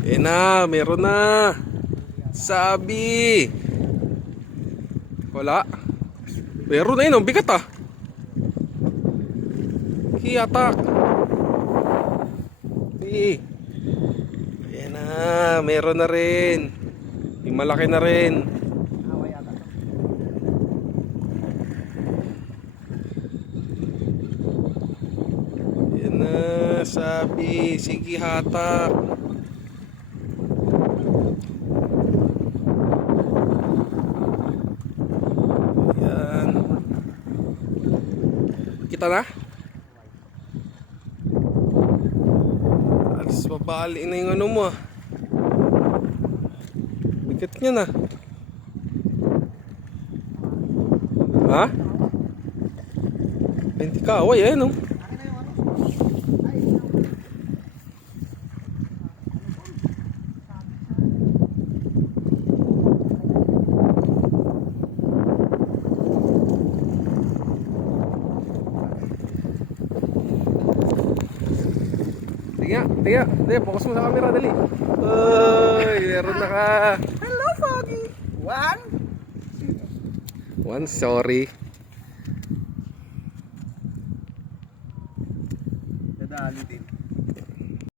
Ayan na, meron na. Sabi. Wala. Meron na yun, ang bigat ah. Hiyatak. Ayan na, meron na rin. Yung malaki na rin. Ayan na, sabi. Sige, hatak. Ayan. Kita na? Alas babali na yung ano mo ah. Bigat niya na. Ha? Hindi ka away eh no? Tiga, fokus mo sa camera, dali. Uy, meron na ka. Hello, Foggy. One, Sorry.